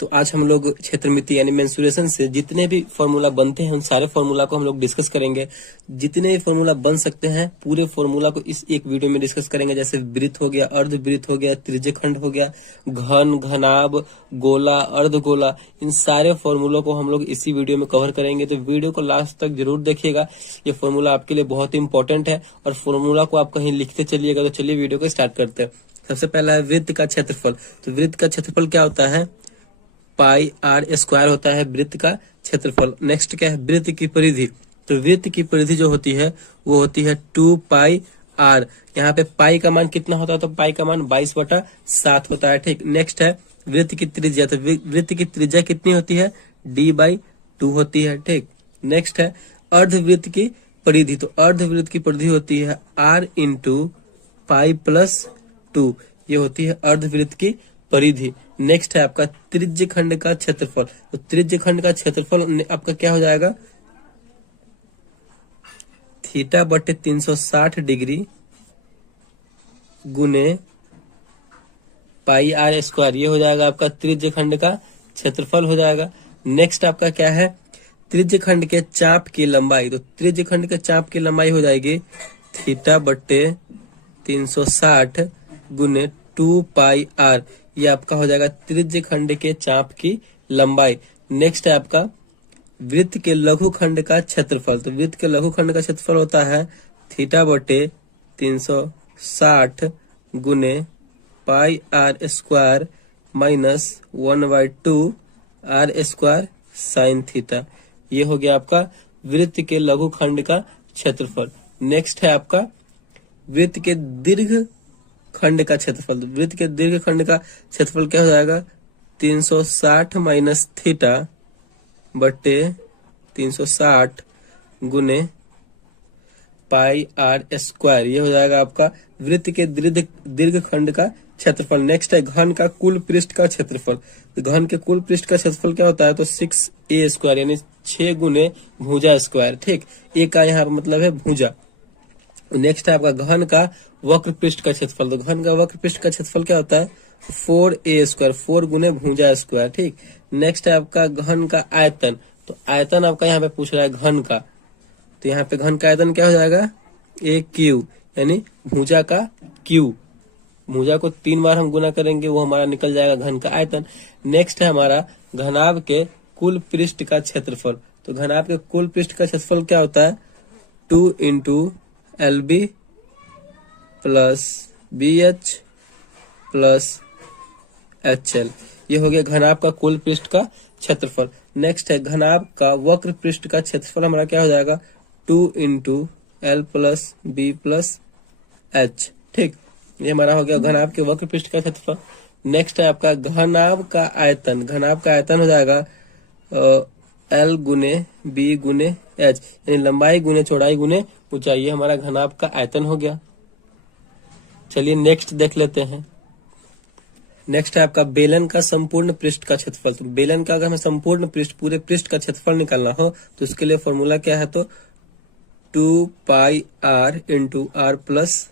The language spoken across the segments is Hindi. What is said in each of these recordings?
तो आज हम लोग क्षेत्रमिति यानी मेंसुरेशन से जितने भी फॉर्मूला बनते हैं उन सारे फॉर्मूला को हम लोग डिस्कस करेंगे। जितने भी फॉर्मूला बन सकते हैं पूरे फॉर्मूला को इस एक वीडियो में डिस्कस करेंगे। जैसे वृत्त हो गया, अर्धवृत्त हो गया, त्रिज्यखंड हो गया, घन, घनाभ, गोला, अर्धगोला, इन सारे फॉर्मूलों को हम लोग इसी वीडियो में कवर करेंगे। तो वीडियो को लास्ट तक जरूर देखिएगा, ये फॉर्मूला आपके लिए बहुत ही इंपॉर्टेंट है और फॉर्मूला को आप कहीं लिखते चलिएगा। तो चलिए वीडियो को स्टार्ट करते हैं। सबसे पहला है वृत्त का क्षेत्रफल। तो वृत्त का क्षेत्रफल क्या होता है? पाई आर स्क्वायर होता है वृत्त का क्षेत्रफल। नेक्स्ट क्या है? वृत्त की परिधि। तो वृत्त की परिधि जो होती है वो होती है 2 पाई आर। यहाँ पे पाई का मान कितना होता है? तो पाई का मान 22/7 होता है। ठीक। नेक्स्ट है वृत्त की त्रिज्या। तो वृत्त की त्रिज्या कितनी होती है? d/2 होती है। ठीक। नेक्स्ट है अर्धवृत्त की परिधि। तो अर्धवृत्त की परिधि होती है r इंटू पाई प्लस 2। ये होती है अर्धवृत्त की परिधि। नेक्स्ट है आपका त्रिज्यखंड का क्षेत्रफल। तो त्रिज्यखंड का क्षेत्रफल आपका क्या हो जाएगा? θ/360 डिग्री गुने पाई आर स्क्वायर। ये हो जाएगा आपका त्रिज्यखंड का क्षेत्रफल हो जाएगा। नेक्स्ट आपका क्या है? त्रिज्यखंड के चाप की लंबाई। तो त्रिज्यखंड के चाप की लंबाई हो जाएगी θ/360 गुने 2 पाई आर। ये आपका हो जाएगा त्रिज्यखंड के चाप की लंबाई। नेक्स्ट है आपका वृत्त के लघुखंड का क्षेत्रफल। तो वृत्त के लघुखंड का क्षेत्रफल होता है θ/360 गुने pi r square minus 1/2 r square sine theta. ये हो गया आपका वृत्त के लघुखंड का क्षेत्रफल। नेक्स्ट है आपका वृत्त के दीर्घ खंड का क्षेत्रफल। वृत्त के दीर्घ खंड का क्षेत्रफल क्या हो जाएगा? 360 माइनस थीटा बटे 360 गुने पाई आर स्क्वायर। ये हो जाएगा आपका वृत्त के दीर्घ खंड का क्षेत्रफल। नेक्स्ट है घन का कुल पृष्ठ का क्षेत्रफल। तो घन के कुल पृष्ठ का क्षेत्रफल क्या होता है? तो 6a स्क्वायर यानी 6 गुने भुजा स्क्वायर। ठीक। ए का यहाँ पर मतलब है भुजा। नेक्स्ट है आपका घन का वक्र पृष्ठ का क्षेत्रफल। तो घन का वक्र पृष्ठ का क्षेत्रफल क्या होता है? 4a स्क्वायर, 4 गुने भुजा स्क्वायर। ठीक। नेक्स्ट है आपका घन का आयतन। तो आयतन आपका यहाँ पे पूछ रहा है घन का। तो यहाँ पे घन का आयतन क्या हो जाएगा? a क्यू यानी भुजा का क्यू। भुजा को 3 बार हम गुना करेंगे, वो हमारा निकल जाएगा घन का आयतन। नेक्स्ट है हमारा घनाभ के कुल पृष्ठ का क्षेत्रफल। तो घनाभ के कुल पृष्ठ का क्षेत्रफल क्या होता है? 2 into LB plus BH plus HL। ये हो गया घनाभ का कुल पृष्ठ का क्षेत्रफल। नेक्स्ट है घनाभ का वक्र पृष्ठ का क्षेत्रफल हमारा क्या हो जाएगा? 2 into L plus B plus H। ठीक। ये हमारा हो गया घनाभ के वक्र पृष्ठ का क्षेत्रफल। नेक्स्ट है आपका घनाभ का आयतन। घनाभ का आयतन हो जाएगा L गुने B गुने H यानी लंबाई गुने चौड़ाई गुने ऊंचाई। ये हमारा घनाभ का आयतन हो गया। चलिए नेक्स्ट देख लेते हैं। नेक्स्ट है आपका बेलन का संपूर्ण पृष्ठ का क्षेत्रफल। तो बेलन का अगर हमें संपूर्ण पृष्ठ पूरे पृष्ठ का क्षेत्रफल निकालना हो तो उसके लिए फॉर्मूला क्या है? तो 2 pi r into r plus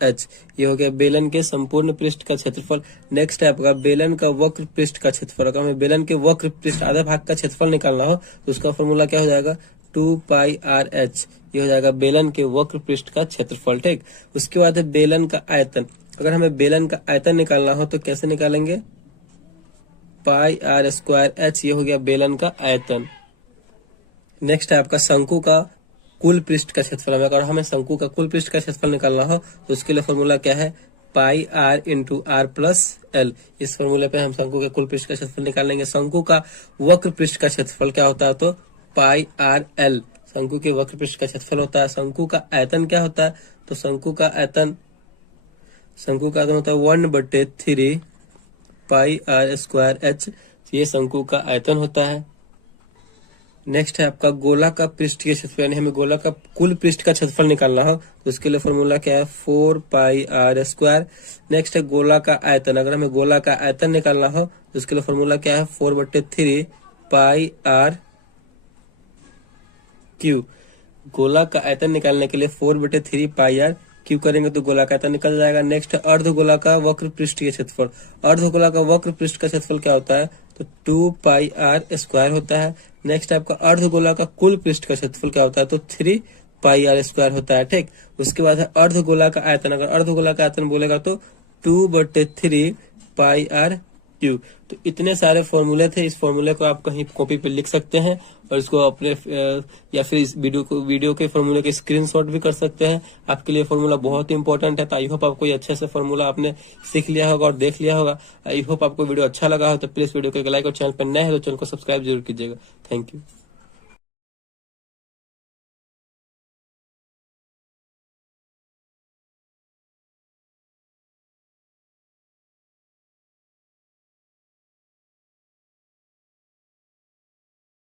h. ये हो गया बेलन के संपूर्ण पृष्ठ का क्षेत्रफल। नेक्स्ट है आपका बेलन का वक्र पृष्ठ का क्षेत्रफल। अगर हमें बेलन के वक्र पृष्ठ आधा भाग का क्षेत्रफल निकालना हो तो उसका फॉर्मूला क्या हो जाएगा? 2 पाई आर एच। ये हो जाएगा बेलन के वक्र पृष्ठ का क्षेत्रफल। ठीक। उसके बाद है बेलन का आयतन। अगर हमें बेलन का आयतन निकालना हो तो कैसे निकालेंगे? पाई आर स्क्वायर एच। ये हो गया बेलन का आयतन। नेक्स्ट है आपका शंकु का कुल पृष्ठ का क्षेत्रफल। अगर हमें शंकु का कुल पृष्ठ का क्षेत्रफल निकालना हो तो उसके लिए फॉर्मूला क्या है? Pi r into r plus L. इस फॉर्मूले पे हम शंकु के कुल पृष्ठ का क्षेत्रफल निकालेंगे। शंकु का वक्र पृष्ठ का क्षेत्रफल क्या होता है? तो पाई आर एल शंकु के वक्र पृष्ठ का क्षेत्रफल होता है। शंकु का आयतन क्या होता है? तो शंकु का आयतन होता है 1/3 पाई आर स्क्वायर एच। ये शंकु का आयतन होता है। नेक्स्ट है आपका गोला का पृष्ठीय क्षेत्रफल। यानी हमें गोला का कुल पृष्ठ का क्षेत्रफल निकालना हो तो उसके लिए फॉर्मूला क्या है? 4 पाई आर स्क्वायर। नेक्स्ट है गोला का आयतन। अगर हमें गोला का आयतन निकालना हो तो उसके लिए फॉर्मूला क्या है? 4/3 पाई आर क्यू। गोला का आयतन निकालने के लिए 4/3 पाई आर क्यू करेंगे तो गोलाकार निकल जाएगा। नेक्स्ट अर्धगोला का वक्र पृष्ठ के क्षेत्रफल। अर्धगोला का वक्र पृष्ठ का क्षेत्रफल क्या होता है तो 2 पाई आर स्क्वायर होता है। नेक्स्ट आपका अर्धगोला का कुल पृष्ठ का क्षेत्रफल क्या होता है, तो 3 पाई आर स्क्वायर होता है, ठीक। उसके बाद है अर्धगोला का आयतन, अगर अर्धगोला का आयतन बोलेगा तो 2/3 पाई आर क्यूब। तो इतने सारे फॉर्मूले थे, इस फॉर्मूले को आप कहीं कॉपी पे लिख सकते हैं और इसको अपने या फिर इस वीडियो के फॉर्मूले के स्क्रीनशॉट भी कर सकते हैं। आपके लिए फॉर्मूला बहुत ही इंपॉर्टेंट है। तो आई होप आपको ये अच्छे से फॉर्मूला आपने सीख लिया होगा और देख लिया होगा। आई होप आपको वीडियो अच्छा लगा हो तो प्लीज वीडियो को लाइक और चैनल पर नए हैं तो चैनल को सब्सक्राइब जरूर कीजिएगा। Thank you.